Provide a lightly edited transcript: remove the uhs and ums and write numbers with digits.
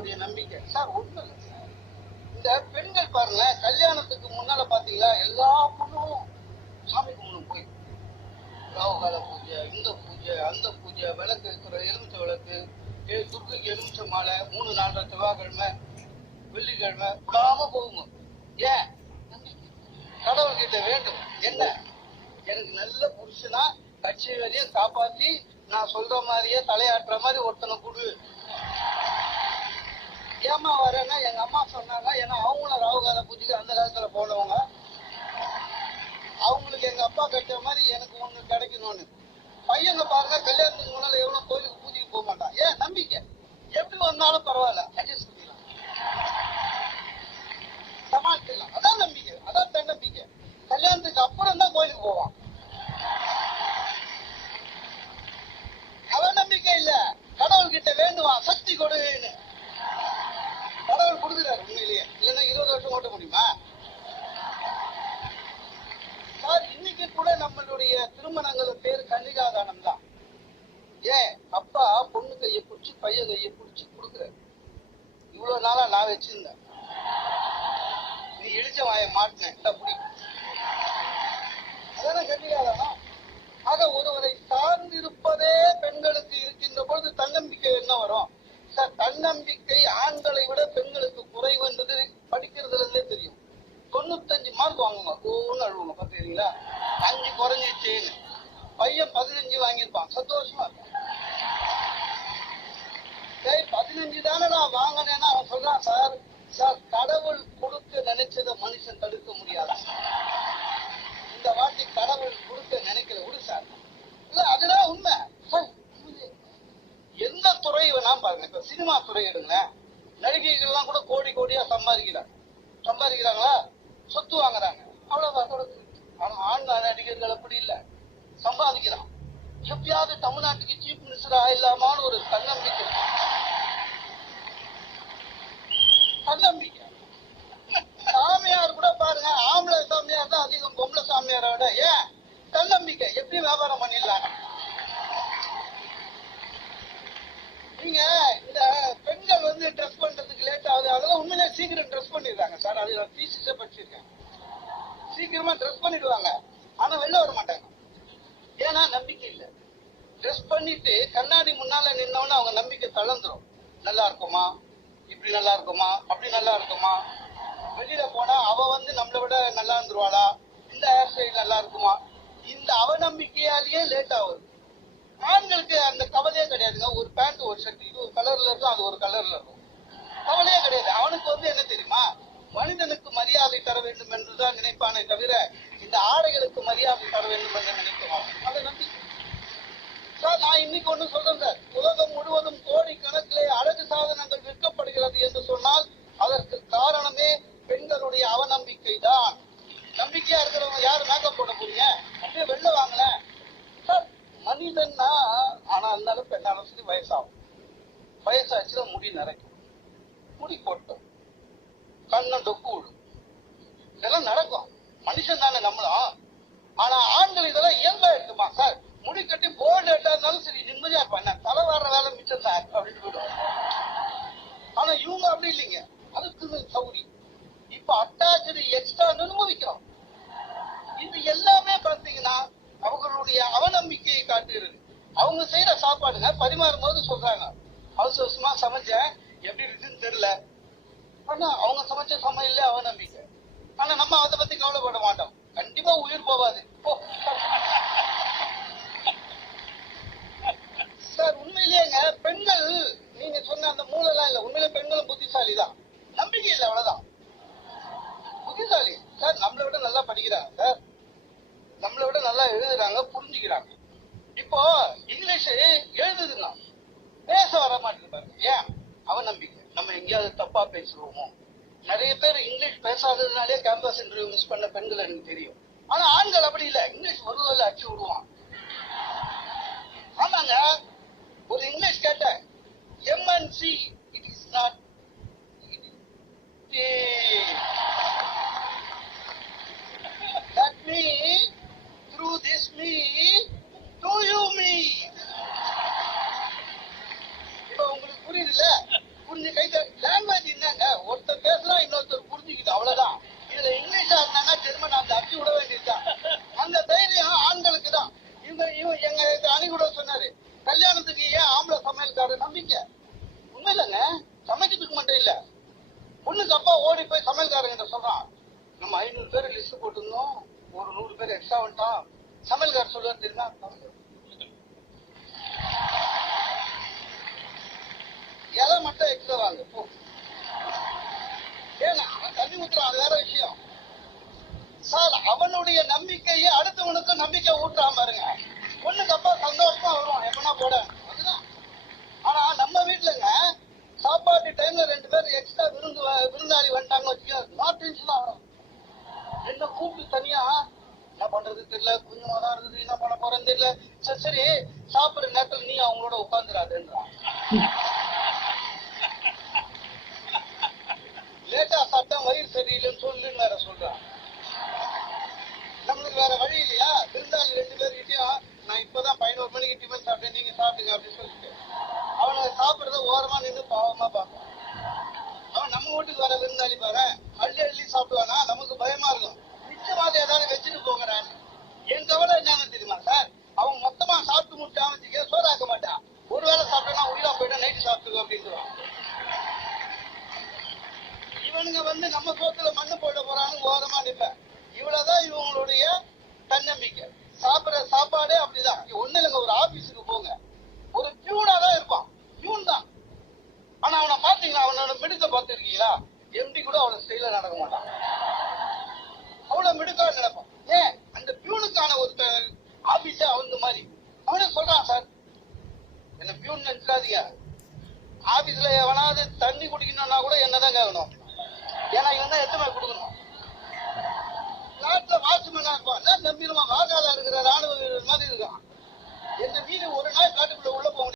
பெண்களுடைய நம்பிக்கை சார் ஒண்ணு இல்லை சார். இந்த பெண்கள் பாருங்க, கல்யாணத்துக்கு முன்னால பாத்தீங்களா எல்லா பொண்ணும் சாமி கும்பிடும் போய் ராகுகால பூஜை, இந்த பூஜை, அந்த பூஜை, விளக்கு இருக்கிற எலுமிச்சை விளக்கு, துர்க்கைக்கு எலுமிச்சை மாலை, 3 4 செவ்வாய்க்கிழமை வெள்ளிக்கிழமை விடாம போகுங்க. ஏன்? கடவுள்கிட்ட வேண்டும் என்ன? எனக்கு நல்ல புருஷனா கட்சி வரையும் காப்பாத்தி நான் சொல்ற மாதிரியே தலையாட்டுற மாதிரி ஒருத்தனை கொடு. ஏமா வரேன்னா எங்க அம்மா சொன்னாங்க, ஏன்னா அவங்களும் ராகுகால பூஜைக்கு அந்த காலத்துல போனவங்க. அவங்களுக்கு எங்க அப்பா கட்ட மாதிரி எனக்கு ஒண்ணு கிடைக்கணும்னு. பையங்க பாருங்க, கல்யாணத்துக்கு முன்னால எவ்வளவு கோயிலுக்கு பூஜைக்கு போக மாட்டான். ஏன்? நம்பிக்கை. எப்படி வந்தாலும் பரவாயில்ல, அட்ஜஸ்ட் பண்ணிக்கலாம், சமாளிக்கலாம். அதான் நம்பிக்கை, அதான் தன்னம்பிக்கை. கல்யாணத்துக்கு அப்புறம் தான் கோயிலுக்கு போவான். அவன் நம்பிக்கை இல்ல, கடவுள் கிட்ட வேண்டுவான், சக்தி கொடுன்னு. கடவுள் கொடுக்குறாரு உண்மையிலேயே, இல்லைன்னா 20 வருஷம் ஓட்ட முடியுமா சார்? இன்னைக்கு கூட நம்மளுடைய திருமணங்கள் பேர் கன்னிகாதானம் தான். ஏன்? அப்பா பொண்ணு கையை பிடிச்சி பையன் கையை பிடிச்சி கொடுக்குறாரு. இவ்வளவு நாளா நான் வச்சிருந்தேன், நீ இழிச்ச வாய மாட்டினேன் அப்படி. அதான கன்னிகாதானம். ஆக ஒருவரை சார்ந்திருப்பதே பெண்களுக்கு இருக்கின்ற பொழுது தன்னம்பிக்கை என்ன வரும் சார்? தன்னம்பிக்கை ஆண்களை விட பெண்களுக்கு குறைவுன்றது படிக்கிறதுல இருந்தே தெரியும். 95 மார்க் வாங்குங்க, கோன்னு அழுவுங்க. பாத்துக்கிறீங்களா? 5 குறைஞ்சிச்சேன்னு. பையன் 15 வாங்கியிருப்பான், சந்தோஷமா இருக்கும். 15 தானே நான் வாங்கினேன்னா அவன் சொல்றான், சார் சார் கடவுள் கொடுக்க நினைச்சதை மனுஷன் தடுக்க முடியாது. இந்த வாட்டி கடவுள் கொடுக்க நினைக்கல, விடு சார். இல்ல அதுதான் உண்மை. எந்த துறை வேணா பாருங்க, இப்ப சினிமா துறை எடுங்க, நடிகைகள்லாம் கூட கோடி கோடியா சம்பாதிக்கிறாங்களா? சொத்து வாங்குறாங்க, அவ்வளவுதான். ஆனா ஆண் நடிகர்கள் அப்படி இல்ல, சம்பாதிக்கிறான். எப்பயாவது தமிழ்நாட்டுக்கு சீஃப் மினிஸ்டர் ஆயிடலாமான்னு ஒரு தன்னம்பிக்கை. சாமியார் கூட பாருங்க, ஆம்பளை சாமியார் தான் அதிகம் பொம்பளை சாமியாரை விட. ஏன்? தன்னம்பிக்கை. எப்படி வியாபாரம் பண்ணிடலாம். நீங்க இந்த பெண்கள் வந்து ட்ரெஸ் பண்றதுக்கு லேட் ஆகுது, அதெல்லாம் உண்மையிலே சீக்கிரம் ட்ரெஸ் பண்ணிடுறாங்க சார். அது தீசிஸை படிச்சிருக்கேன். சீக்கிரமா ட்ரெஸ் பண்ணிடுவாங்க, ஆனா வெளில வர மாட்டாங்க. ஏன்னா நம்பிக்கை இல்லை. ட்ரெஸ் பண்ணிட்டு கண்ணாடி முன்னால நின்னவன அவங்க நம்பிக்கை தளர்ந்துரும். நல்லா இருக்குமா, இப்படி நல்லா இருக்குமா, அப்படி நல்லா இருக்குமா. வெளியில போனா அவ வந்து நம்மளை விட நல்லா இருந்துருவாளா, இந்த ஹேர் ஸ்டைல் நல்லா இருக்குமா. இந்த அவநம்பிக்கையாலேயே லேட் ஆகுது. ஆண்களுக்கு அந்த கவலையே கிடையாதுங்க. ஒரு பேண்ட் ஒரு ஷர்ட், இது ஒரு கலர்ல இருக்கும், அது ஒரு கலர்ல இருக்கும், கவலையே கிடையாது. அவனுக்கு வந்து என்ன தெரியுமா, மனிதனுக்கு மரியாதை தர வேண்டும் என்றுதான் நினைப்பானே தவிர இந்த ஆடைகளுக்கு மரியாதை தர வேண்டும் என்று நினைக்கிறான். அதை நம்பி சார் நான் இன்னைக்கு ஒண்ணு சொல்றேன் சார். உலகம் முழுவதும் கோடி கணக்கிலே அழகு சாதனங்கள் விற்கப்படுகிறது என்று சொன்னால் அதற்கு காரணமே பெண்களுடைய அவநம்பிக்கை தான். நம்பிக்கையா இருக்கிறவங்க யாரு மேக்கப் போட போறீங்க? அப்படியே வெளில வாங்கல சார். மனிதன்னா ஆனா இருந்தாலும் பெண்ணாலும் சரி வயசாகும். வயசாச்சுன்னா முடி நிறைக்கும், முடி கொட்டும், கண்ண டொக்கு விடும், இதெல்லாம் நடக்கும். மனுஷன் தானே நம்மளும். ஆனா ஆண்கள் இதெல்லாம் இயல்பா இருக்குமா சார்? முடி கட்டி போல்டு எட்டா இருந்தாலும் சரி நிம்மதியா இருப்பாங்க, தலை வர்ற வேலை மிச்சம் சார் அப்படின்னு போயிடும். ஆனா இவங்க அப்படி இல்லைங்க, அதுக்கு சௌரி. இப்ப அட்டாச்சு எக்ஸ்ட்ரா அனுமதிக்கிறோம். இது எல்லாமே பார்த்தீங்கன்னா அவங்களுடைய அவநம்பிக்கையை காட்டுகிறது. அவங்க செய்யற சாப்பாடுங்க பரிமாறும் போது சொல்றாங்க, அவசர அவசரமா சமைச்சேன், எப்படி இருக்குன்னு தெரியல. ஆனா அவங்க சமைச்ச சமையல்ல அவநம்பிக்கை. ஆனா நம்ம அதை பத்தி கவலைப்பட மாட்டோம். கண்டிப்பா உயிர் போவாது சார். உண்மையிலேங்க பெண்கள் நீங்க சொன்ன அந்த மூளைலாம் இல்ல, உண்மையிலே பெண்களும் புத்திசாலி தான். நம்பிக்கை இல்லை, அவ்வளவுதான். புத்திசாலி சார். நம்மளை விட நல்லா படிக்கிறாங்க சார், நம்மளை விட நல்லா எழுதுறாங்க, புரிஞ்சுக்கிறாங்க. இப்போ இங்கிலீஷ் எழுதுதுங்க, பேச வர மாட்டேங்குது பாருங்க. ஏன்? அவநம்பிக்கை. நம்ம எங்கேயாவது தப்பா பேசுவோமோ. நிறைய பேர் இங்கிலீஷ் பேசாததுனாலே கேம்பஸ் இன்டர்வியூ மிஸ் பண்ண பெண்கள் எனக்கு தெரியும். ஆனா ஆண்கள் அப்படி இல்லை, இங்கிலீஷ் வருவதில் அடிச்சு விடுவான். ஆமாங்க, ஒரு இங்கிலீஷ் கேட்டேன், MNC it is not that me through this me do you me. இப்போ உங்களுக்கு புரியுதுல்ல? புரிஞ்சு கை கடைக்காரங்கிட்ட சொல்றான், நம்ம 500 பேர் லிஸ்ட் போட்டிருந்தோம், ஒரு 100 பேர் எக்ஸ்ட்ரா வந்துட்டான். சமையல்கார் சொல்லுவார் தெரியுமா, இலை மட்டும் எக்ஸ்ட்ரா வாங்க போ. ஏன்னா அவன் தண்ணி ஊத்துறான், அது வேற விஷயம் சார். அவனுடைய நம்பிக்கையை அடுத்தவனுக்கு நம்பிக்கை ஊட்டுறான் பாருங்க. பொண்ணுக்கு அப்பா சந்தோஷமா வருவான், எப்பனா போட அதுதான். ஆனா நம்ம வீட்டுலங்க சாப்பாட்டு டைம்ல 2 பேர் எக்ஸ்ட்ரா விருந்தாளி வந்துட்டாங்க வச்சுக்க, டென்ஷன் ஆகும். என்ன கூப்பிட்டு தனியா என்ன பண்றது தெரியல, கொஞ்சம் தான் இருக்குது, என்ன பண்ண போறேன்னு தெரியல. சரி சரி சாப்பிடுற நேரத்துல நீ அவங்களோட உட்காந்துடாதுன்றான். லேட்டா சாப்பிட்டா வயிறு சரியில்லைன்னு சொல்லுன்னு வேற சொல்றான். நம்மளுக்கு வேற வழி இல்லையா, விருந்தாளி 2 பேர்கிட்டயும் நான் இப்பதான் 11 மணிக்கு டிஃபன் சாப்பிட்டேன், நீங்க சாப்பிடுங்க அப்படின்னு சொல்லிட்டு அவனை சாப்பிடுறத ஓரமா நின்று பாவமா பார்ப்பான். அவன் நம்ம வீட்டுக்கு வர விருந்தாளி பாரு அள்ளி அள்ளி சாப்பிடுவானா, நமக்கு பயமா இருக்கும். நிச்சயமாக ஏதாவது வச்சுட்டு போகிறான். என் கவலை என்னன்னு தெரியுமா சார், அவன் மொத்தமா சாப்பிட்டு முடிச்சாம சோறாக்க மாட்டான். ஒரு வேளை சாப்பிட்டா உயிரா போயிட்டா நைட்டு சாப்பிட்டுக்கோ அப்படின்னு. இவனுங்க நம்ம சோத்துல மண்ணு போட போறான்னு ஓரமா நிற்பேன். இவ்வளவுதான் இவங்களுடைய தன்னம்பிக்கை. சாப்பிடுற சாப்பாடே அப்படிதான். ஒண்ணு இல்லைங்க, ஒரு ஆபீஸுக்கு போங்க, ஒரு பியூனா தான் இருப்பான், பியூன் தான். ஆனா அவனை பாத்தீங்கன்னா அவனோட மிடுக்க பார்த்துருக்கீங்களா, எம்டி கூட அவனை ஸ்டைல நடக்க மாட்டான், அவ்வளவு மிடுக்கா நினைப்பான். ஏன் அந்த பியூனுக்கான ஒரு ஆபீஸே அவனுக்கு மாதிரி. அவனே சொல்றான், சார் என்ன பியூன் நினைக்காதீங்க, ஆபீஸ்ல எவனாவது தண்ணி குடிக்கணும்னா கூட என்னதான் கேட்கணும், ஏன்னா இவன் தான் எத்தனை கொடுக்கணும். நாட்டுல வாட்ச்மேனா இருப்பான், நம்பிடுமா வாகால இருக்கிற ராணுவ